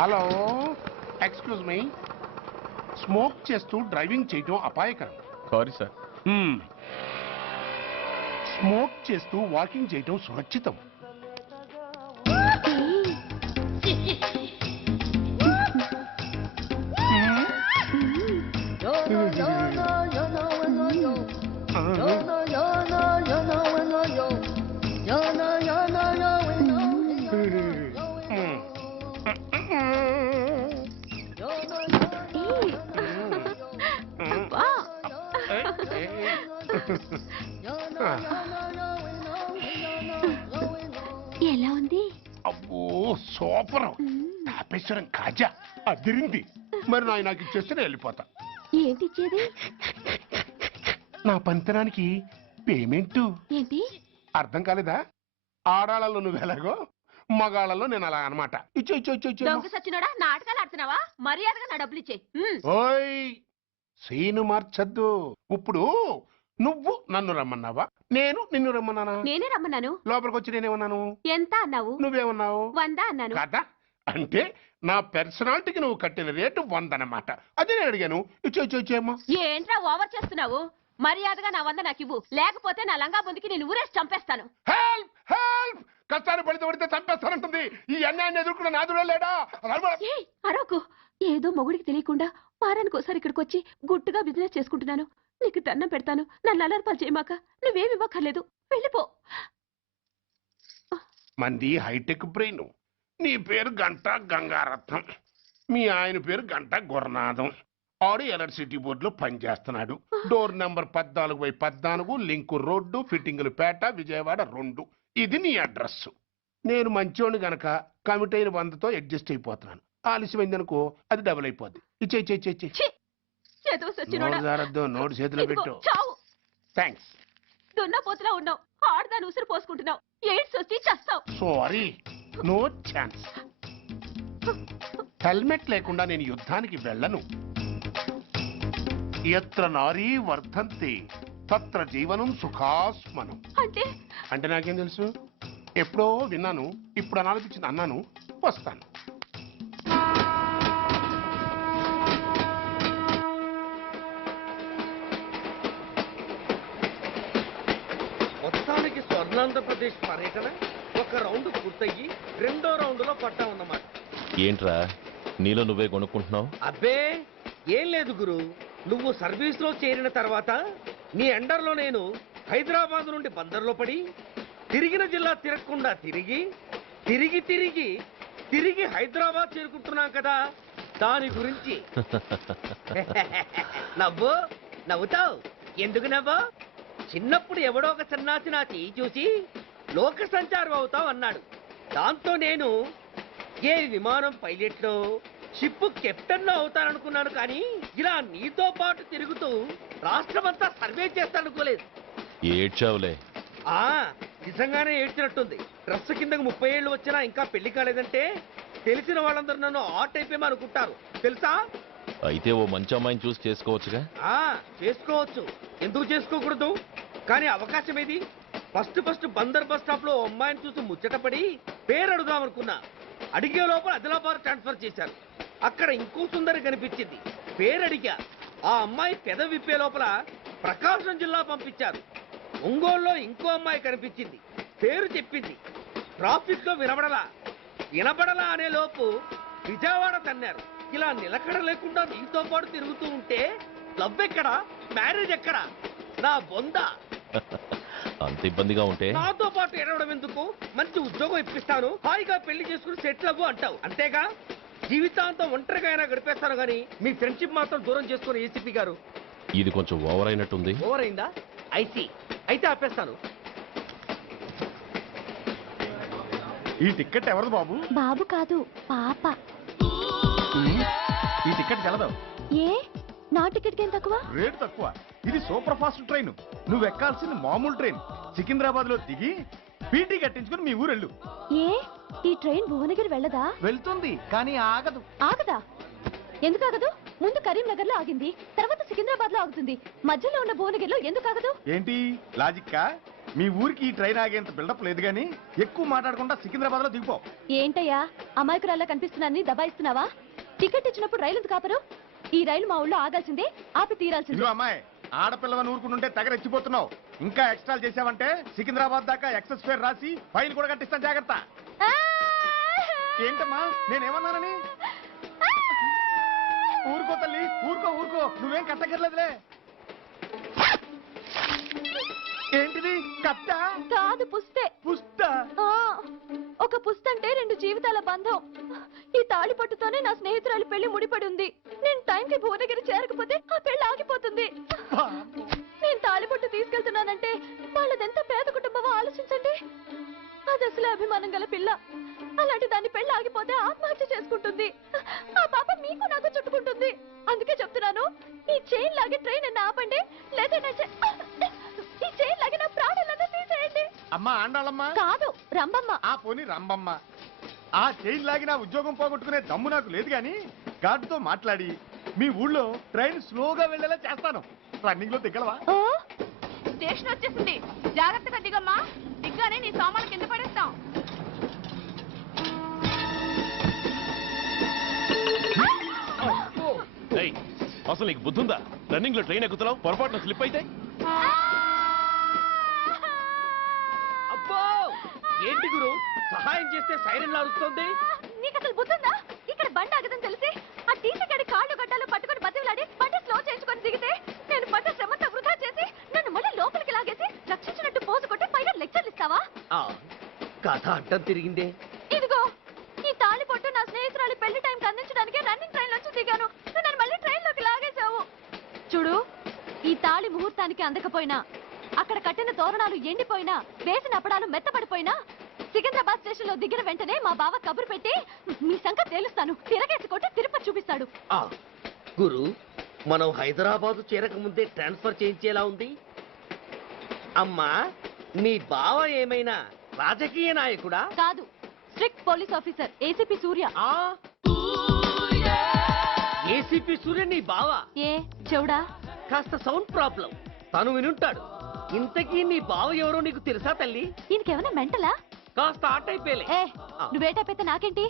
Hello, excuse me. Smoke చేస్తూ driving చేయటం అపాయకరం. Sorry sir. స్మోక్ చేస్తూ వాకింగ్ చేయటం సురక్షితం. ఎలా ఉంది? అబ్బో సూపర్. తాపేశ్వరం కాజా అదిరింది. మరి నాకు ఇచ్చేస్తే నేను వెళ్ళిపోతా. ఏంటి ఇచ్చేది? నా పంతనానికి పేమెంట్. ఏంటి అర్థం కాలేదా? ఆడాళ్ళలో నువ్వు ఎలాగో, మగాళ్ళలో నేను అలా అనమాట. ఇచ్చో ఇచ్చో ఇచ్చో ఇచ్చో. దొంగ సచ్చినోడా, నాటకాలు ఆడుతున్నావా? మర్యాదగా నా డబ్బులు ఇచ్చే. ఓయ్ సీను మార్చద్దు. ఇప్పుడు నువ్వు నన్ను రమ్మన్నావా, నేను నిన్ను రమ్మన్నానా? నేనే రమ్మన్నాను. లోపలికి వచ్చి నేనేమన్నాను? ఎంత అన్నావు? నువ్వేమన్నావు? 100 అన్నాను. కదా, అంటే నా పర్సనాలిటీకి నువ్వు కట్టిన రేటు 100 అన్నమాట. అదే నేను అడిగాను. ఇచ్చో ఇచ్చో ఇచ్చేమ్మా. ఏంట్రా ఓవర్ చేస్తున్నావు? మర్యాదగా నా 100 నాకు ఇవ్వు, లేకపోతే నా లంగా బొందికి నేను ఊరేసి చంపేస్తాను. Help help. కష్టాలు పడితే చంపేస్తానంటుంది. ఈ అన్యాయాన్ని ఎదుర్కొన్న నాదుడే లేడా? అరవకు. ఏదో మొగుడికి తెలియకుండా వారానికి ఒకసారి ఇక్కడికి వచ్చి గుట్టుగా బిజినెస్ చేసుకుంటున్నాను. నీకు దండం పెడతాను, నన్ను అలర్పాలు చేయమాక. నువ్వేమి ఇవ్వక్కర్లేదు, వెళ్ళిపో. మంది హైటెక్ బ్రెయిన్. నీ పేరు గంట గంగారత్నం, మీ ఆయన పేరు గంట గురనాథం. ఆడు ఎలక్ట్రిసిటీ బోర్డులో పనిచేస్తున్నాడు. డోర్ నెంబర్ 14/14, లింకు రోడ్డు, ఫిట్టింగులు పేట, విజయవాడ 2. ఇది నీ అడ్రస్. నేను మంచోని గనక కమిట్ అయిన 100తో అడ్జస్ట్ అయిపోతున్నాను. ఆలస్యమైందనుకో అది డబుల్ అయిపోద్ది. ఇచ్చే నోటు చేతిలో పెట్టు. థ్యాంక్స్. దున్నపోతులా ఉన్నావు, ఆడదాని ఉసురు పోసుకుంటున్నావు. ఎయిడ్స్ వచ్చి చస్తావు. Sorry, no chance. హెల్మెట్ లేకుండా నేను యుద్ధానికి వెళ్ళను. ఎత్ర నారీ వర్ధంతి తత్ర జీవనం సుఖాస్మనం. అంటే నాకేం తెలుసు? ఎప్పుడో విన్నాను, ఇప్పుడు అనాలనిపించింది అన్నాను. వస్తాను. మొత్తానికి స్వర్ణాంధ్రప్రదేశ్ పర్యటన ఒక రౌండ్ పూర్తయ్యి 2వ రౌండ్లో పట్టామన్నమాట. ఏంట్రా నీలో నువ్వే కొనుక్కుంటున్నావు? అబ్బే ఏం లేదు గురు. నువ్వు సర్వీస్ లో చేరిన తర్వాత నీ అండర్లో నేను హైదరాబాద్ నుండి బందర్లో పడి తిరిగిన జిల్లా తిరగకుండా తిరిగి తిరిగి తిరిగి తిరిగి హైదరాబాద్ చేరుకుంటున్నాం కదా, దాని గురించి. నవ్వుతావు ఎందుకు నవ్వు? చిన్నప్పుడు ఎవడో ఒక సన్నాసి నా చెయ్యి చూసి లోక సంచారం అవుతావు అన్నాడు. దాంతో నేను ఏ విమానం పైలట్లో, షిప్ కెప్టెన్ అవుతాననుకున్నాను. కానీ ఇలా నీతో పాటు తిరుగుతూ రాష్ట్రమంతా సర్వే చేస్తానుకోలేదు. ఏడ్చావులే. నిజంగానే ఏడ్చినట్టుంది. డ్రెస్ కిందకు 30 ఏళ్ళు వచ్చినా ఇంకా పెళ్లి కాలేదంటే తెలిసిన వాళ్ళందరూ నన్ను ఆ టైప్ ఏమో అనుకుంటారు తెలుసా? అయితే ఓ మంచి అమ్మాయిని చూసి చేసుకోవచ్చుగా. చేసుకోవచ్చు, ఎందుకు చేసుకోకూడదు? కానీ అవకాశం ఏది? ఫస్ట్ బందర్ బస్ స్టాప్ లో అమ్మాయిని చూసి ముచ్చటపడి పేరు అడుగుదామనుకున్నా. అడిగే లోపల ఆదిలాబాద్ ట్రాన్స్ఫర్ చేశారు. అక్కడ ఇంకో సుందరి కనిపించింది. పేరు అడిగా. ఆ అమ్మాయి పెద విప్పే లోపల ప్రకాశం జిల్లా పంపించారు. ఒంగోలులో ఇంకో అమ్మాయి కనిపించింది. పేరు చెప్పింది. ట్రాఫిక్ లో వినబడలా అనే లోపు విజయవాడ తన్నారు. ఇలా నిలకడ లేకుండా నీతో పాటు తిరుగుతూ ఉంటే లవ్ ఎక్కడా, మ్యారేజ్ ఎక్కడా? నా బొంద. అంత ఇబ్బందిగా ఉంటే నాతో పాటు ఎడవడం ఎందుకు? మంచి ఉద్యోగం ఇప్పిస్తాను, హాయిగా పెళ్లి చేసుకుని సెటిల్ అవ్వు అంటావు అంతేగా. జీవితాంతం ఒంటరిగా అయినా గడిపేస్తాను గానీ మీ ఫ్రెండ్షిప్ మాత్రం దూరం చేసుకుని ఏసీపీ గారు. ఇది కొంచెం ఓవర్ అయినట్టుంది. ఓవర్ అయిందా? అయితే ఆపేస్తాను. ఈ టికెట్ ఎవరిది బాబు? బాబు కాదు, పాప. ఈ టికెట్ గలదు. ఏ నా టికెట్ ఏం తక్కువ? రేటు తక్కువ. ఇది సూపర్ ఫాస్ట్ ట్రైన్. నువ్వు ఎక్కాల్సింది మామూలు ట్రైన్. సికింద్రాబాద్ లో దిగి పీటీ కట్టించుకుని మీ ఊరెళ్ళు. ఏ ఈ ట్రైన్ భువనగిరి వెళ్ళదా? వెళ్తుంది కానీ ఆగదు. ఆగదా? ఎందుకు ఆగదు? ముందు కరీంనగర్ లో ఆగింది, తర్వాత సికింద్రాబాద్ లో ఆగుతుంది. మధ్యలో ఉన్న భువనగిరిలో ఎందుకు ఆగదు? ఏంటి లాజిక్కా? మీ ఊరికి ఈ ట్రైన్ ఆగేంత బిల్డప్ లేదు కానీ ఎక్కువ మాట్లాడకుండా సికింద్రాబాద్ లో దిగిపో. ఏంటయ్యా అమాయకురాల్లా కనిపిస్తున్నాన్ని దబాయిస్తున్నావా? టికెట్ ఇచ్చినప్పుడు రైలు ఎందుకు కాపరు? ఈ రైలు మా ఊళ్ళో ఆగాల్సిందే, ఆపి తీరాల్సిందే. ఇదిగో అమ్మాయి, ఆడపిల్లవని ఊరుకుంటుంటే తెగరెచ్చిపోతున్నావు. ఇంకా ఎక్స్ట్రాలు చేసావంటే సికింద్రాబాద్ దాకా ఎక్సెస్ ఫేర్ రాసి ఫైన్ కూడా కట్టిస్తాను, జాగ్రత్త. ఏంటమ్మా నేనేమన్నానని? ఊరుకో తల్లి, ఊరుకో ఊరుకో, నువ్వేం కట్టగర్లేదులే. ఏంటిది కట్ట? కాదు పుస్తే. పుస్త? ఆ, ఒక పుస్తంటే 2 జీవితాల బంధం. ఈ తాళి పట్టుతోనే నా స్నేహితురాలి పెళ్లి ముడిపడి ఉంది. నేను టైంకి భువనగిరి చేరకపోతే ఆ పెళ్లి ఆగిపోతుంది. నేను తాళిపట్టు తీసుకెళ్తున్నానంటే వాళ్ళదెంత పేద కుటుంబమో ఆలోచించండి. అది అసలు అభిమానం గల పిల్ల. అలాంటి దాని పెళ్లి ఆగిపోతే ఆత్మహత్య చేసుకుంటుంది. ఆ పాప మీకు నాకు చుట్టుకుంటుంది. అందుకే చెప్తున్నాను, ఈ చైన్ లాగే ట్రైన్ అన్న ఆపండి, లేదా ఈ చైన్ లాగే నా ప్రాణాలన్నా తీసేయండి. అమ్మా ఆండాళ్ళమ్మ కాదు రంబమ్మ. ఆ పోని రంబమ్మ. ఆ చైన్ లాగి నా ఉద్యోగం పోగొట్టుకునే దమ్ము నాకు లేదు గాని గార్డుతో మాట్లాడి మీ ఊళ్ళో ట్రైన్ స్లోగా వెళ్ళేలా చేస్తాను. రన్నింగ్ లో దిగలవా? స్టేషన్ వచ్చేసింది, జాగ్రత్తగా దిగమ్మా. దిగ్గానే నీ సామాన్లు కింద పడేస్తాం. ఏయ్, అసలు నీకు బుద్ధుందా? రన్నింగ్ లో ట్రైన్ ఎక్కుతున్నావు, పొరపాటున స్లిప్ అయితే? అబ్బో ఏంటి గురు, సహాయం చేస్తే సైరన్ లాడుతుంది. నీకు అసలు బుద్ధుందా? ఇక్కడ బండి ఆగదని తెలిసి ఆ టీసీ గడి కాళ్ళు గడ్డలు పట్టుకొని బతిలాడి బండి స్లో చేసుకొని దిగితే నేను పడ్డ శ్రమంతా వృధా చేసి నన్ను మళ్ళీ లోపలికి లాగేసి రక్షించినట్టు పోసు కొట్టి పైగా లెక్చర్లు ఇస్తావా? కథ అడ్డం తిరిగిందే. ఇదిగో ఈ తాళి పొట్టు నా స్నేహితురాలి పెళ్లి టైంకి అందించడానికి రన్నింగ్ ట్రైన్ నుంచి దిగాను. నువ్వు నన్ను మళ్ళీ ట్రైన్ లోకి లాగేశావు. చూడు, ఈ తాళి ముహూర్తానికి అందకపోయినా, అక్కడ కట్టిన తోరణాలు ఎండిపోయినా, వేసిన అప్పడాలు మెత్తపడిపోయినా, సికింద్రాబాద్ స్టేషన్ లో దిగిన వెంటనే మా బావ కబురు పెట్టి మీ సంగతి తేలుస్తాను, తిరగేసి కొట్టి తిరుపతి చూపిస్తాడు. గురు, మనం హైదరాబాద్ చేరక ముందే ట్రాన్స్ఫర్ చేయించేలా ఉంది. అమ్మా, నీ బావ ఏమైనా రాజకీయ నాయకుడా? కాదు, స్ట్రిక్ట్ పోలీస్ ఆఫీసర్, ఏసీపీ సూర్య. ఏసీపీ సూర్య నీ బావ? ఏ చెవుడా? కాస్త సౌండ్ ప్రాబ్లం, తను వినుంటాడు. ఇంతకీ నీ బావ ఎవరో నీకు తెలుసా తల్లి? ఈయనకేమైనా మెంటలా? కాస్త ఆటైపోయలే. ఏ నువ్వేటైపోతే నాకేంటి?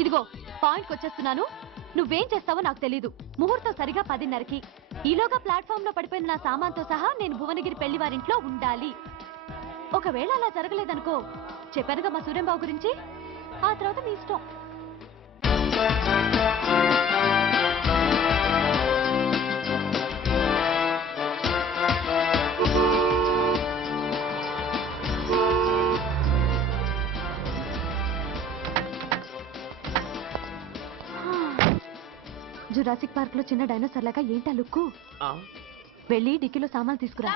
ఇదిగో పాయింట్కి వచ్చేస్తున్నాను. నువ్వేం చేస్తావో నాకు తెలీదు. ముహూర్తం సరిగా 10:30కి. ఈలోగా ప్లాట్ఫామ్ లో పడిపోయిన నా సామాన్తో సహా నేను భువనగిరి పెళ్లి వారింట్లో ఉండాలి. ఒకవేళ అలా జరగలేదనుకో, చెప్పానుగా మా సూర్యంబాబు గురించి, ఆ తర్వాత మీ ఇష్టం. జురాసిక్ పార్క్ లో చిన్న డైనోసార్ లాగా ఏంటా లుక్కు? వెళ్ళి డిక్కీలో సామాన్లు తీసుకురా.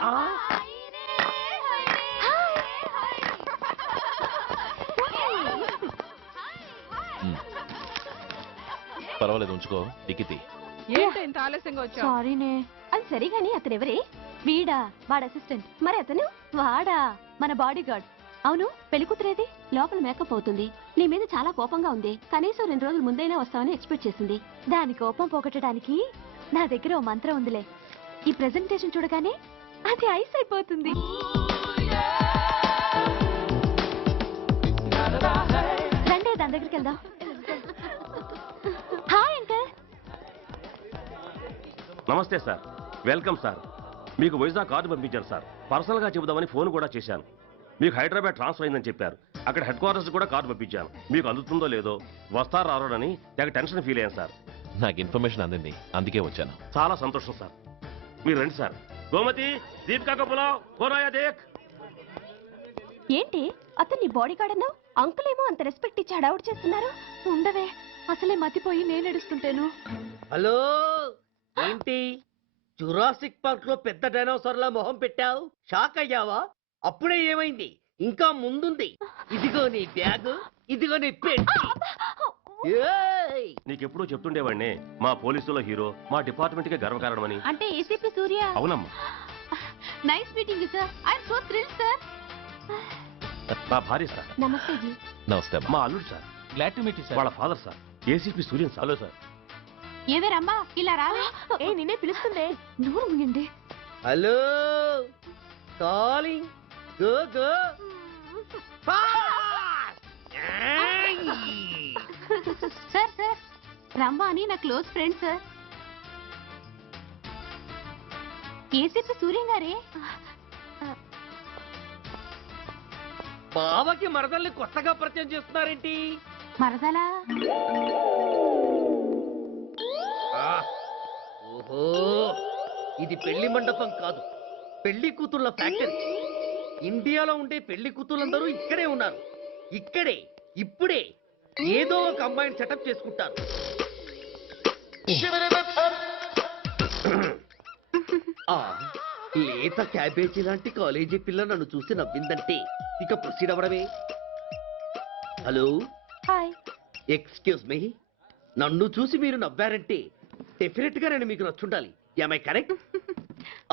పర్వాలేదు, ఉంచుకో. టికెట్ ఏంటో ఇంత ఆలస్యంగా వచ్చావు? సారీనే. అది సరిగాని అతనెవరే? వీడా, వాడు అసిస్టెంట్. మరి అతను? వాడా, మన బాడీ గార్డ్. అవును, పెళ్లి కూతురేది? లోపల మేకప్ అవుతుంది. నీ మీద చాలా కోపంగా ఉంది. కనీసం 2 రోజుల ముందైనా వస్తావని ఎక్స్పెక్ట్ చేసింది. దాని కోపం పోగొట్టడానికి నా దగ్గర ఓ మంత్రం ఉందిలే. ఈ ప్రెజెంటేషన్ చూడగానే అది ఐస్ అయిపోతుంది. రండి, దాని దగ్గరికి వెళ్దాం. Hi uncle. నమస్తే సార్, వెల్కమ్ సార్. మీకు వైజాగ్ కార్డు పంపించారు సార్. పర్సనల్గా చెబుదామని ఫోన్ కూడా చేశాను. మీకు హైదరాబాద్ ట్రాన్స్ఫర్ అయిందని చెప్పారు. అక్కడ హెడ్ క్వార్టర్స్ కూడా కార్డు పంపించాను. మీకు అందుతుందో లేదో, వస్తారో రారోడని తెగ టెన్షన్ ఫీల్ అయ్యాను సార్. నాకు ఇన్ఫర్మేషన్ అందింది, అందుకే వచ్చాను. చాలా సంతోషం సార్. మీరు రండి సార్. గోమతి, దీపికా కపులావ్, కోరాయా దేక్. ఏంటి అతను నీ బాడీ గార్డ్ అన్నావు? అంకుల్ ఏమో అంత రెస్పెక్ట్ ఇచ్చి హడావుడు చేస్తున్నారు. ఉండవే, అసలే మతిపోయి నేను ఎడుస్తుంటేను. హలో, ఏంటి జురాసిక్ పార్క్ లో పెద్ద డైనోసార్ లా మొహం పెట్టావు? షాక్ అయ్యావా? అప్పుడే ఏమైంది? ఇంకా ముందుంది. ఇదిగో నీ బ్యాగ్, ఇదిగో నీ పెట్టి. నీకెప్పుడూ చెప్తుండేవాడిని, మా పోలీసులో హీరో, మా డిపార్ట్మెంట్ కే గర్వకారణమని. అంటే ఏసీపీ సూర్య. అవునమ్మా. Nice meeting sir. I'm so thrilled sir. మా భార్య సార్. నమస్తే జీ. నమస్తే అమ్మా. మా అల్లుడు sir. Glad to meet you వాళ్ళ father sir, ACP Suryan sir. Hello sir. ఏవేరమ్మా ఇలా రావే? ఏ నిన్నే పిలుస్తుందే. నోరు ముయండి. Hello, calling. Go go fast. Sir sir రమ్మ అని నా close friend sir. ACP Suryam గారే. బావకి మరదల్ని కొత్తగా పరిచయం చేస్తున్నారేంటి? మరదలా? ఓహో, ఇది పెళ్లి మండపం కాదు, పెళ్లి కూతుళ్ళ ఫ్యాక్టరీ. ఇండియాలో ఉండే పెళ్లి కూతుళ్ళందరూ ఇక్కడే ఉన్నారు. ఇక్కడే ఇప్పుడే ఏదో ఒక అమ్మాయిని సెటప్ చేసుకుంటారు. ఆ, లేత క్యాబేజీ లాంటి కాలేజీ పిల్ల నన్ను చూసి నవ్విందంటే ఇక ప్రొసీడ్ అవ్వడమే. Hello, hi. ఎక్స్క్యూజ్ మీ, నన్ను చూసి మీరు నవ్వారంటే డెఫినెట్ గా నేను మీకు నచ్చుండాలి. I correct?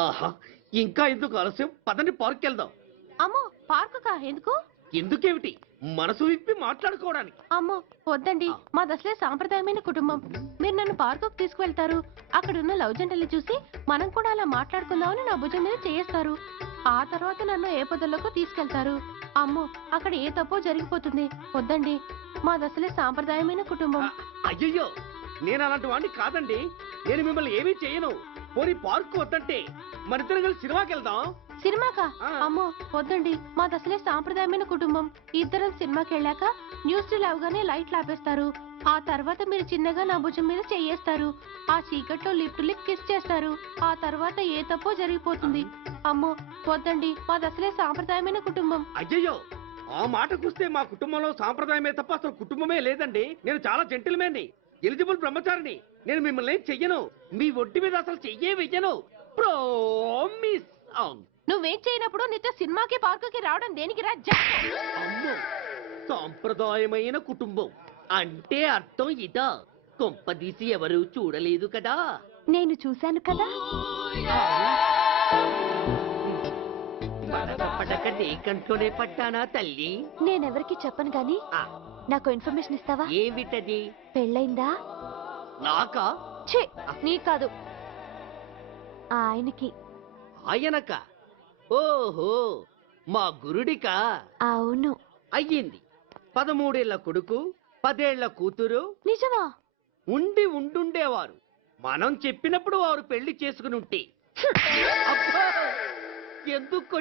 ఆహా, ఇంకా ఎందుకు ఆలస్యం? పదండి పార్క్ వెళ్దాం. అమ్మో పార్కుకా? ఎందుకు? ఎందుకేమిటి, మనసు విప్పి మాట్లాడుకోవడానికి. అమ్మో వద్దండి, మాది అసలే సాంప్రదాయమైన కుటుంబం. మీరు నన్ను పార్కుకు తీసుకువెళ్తారు, అక్కడున్న లవ్ జంటలు చూసి మనం కూడా అలా మాట్లాడుకుందామని నా భుజం మీద చేస్తారు. ఆ తర్వాత నన్ను ఏ పొదల్లోకి తీసుకెళ్తారు. అమ్మో అక్కడ ఏ తప్పో జరిగిపోతుంది. వద్దండి, మాది అసలే సాంప్రదాయమైన కుటుంబం. అయ్యయ్యో, నేను అలాంటి వాడిని కాదండి. నేను మిమ్మల్ని ఏమీ చేయను. పోనీ పార్క్ వద్దంటే మరిద్దరం కలిసి సినిమాకి వెళ్దాం. సినిమాకా? అమ్మో వద్దండి, మాది అసలే సాంప్రదాయమైన కుటుంబం. ఇద్దరం సినిమాకి వెళ్ళాక న్యూస్ అవగానే లైట్లు ఆపేస్తారు. ఆ తర్వాత మీరు చిన్నగా నా భుజం మీద చెయ్యేస్తారు. ఆ చీకట్లో లిప్ టు లిప్ కిస్ చేస్తారు. ఆ తర్వాత ఏ తప్పో జరిగిపోతుంది. అమ్మో వద్దండి, మాది అసలే సాంప్రదాయమైన కుటుంబం. అయ్యయ్యో, ఆ మాటకొస్తే మా కుటుంబంలో సాంప్రదాయమే తప్ప అసలు కుటుంబమే లేదండి. నేను చాలా జెంటిల్మెన్ని, ఎలిజిబుల్ బ్రహ్మచారిని. నేను మిమ్మల్ని ఏం చెయ్యను. మీ ఒంటి మీద అసలు చెయ్యే వెయ్యను. ప్రామిస్. నువ్వేం చేయనప్పుడు నీతో సినిమాకి పార్కుకి రావడం దేనికి రా? అమ్మో, సాంప్రదాయమైన కుటుంబం అంటే అర్థం ఇదా? కొంపదీసి ఎవరు చూడలేదు కదా? నేను చూశాను కదా. పడక నీ కంట్లోనే పడ్డానా తల్లి? నేనెవరికి చెప్పను గాని ఆ, నాకు ఇన్ఫర్మేషన్ ఇస్తావా? ఏమిటది? పెళ్ళైందా? నాకా? ఛీ, నీ కాదు, ఆయనకి. ఆయనక? ఓహో, మా గురుడికా? అవును. అయ్యింది. 13 ఏళ్ల కొడుకు, 10 ఏళ్ల కూతురు నిజమా? ఉండుండేవారు. మనం చెప్పినప్పుడు వారు పెళ్లి చేసుకుని ఉంటే. అబ్బా! ఎందుకు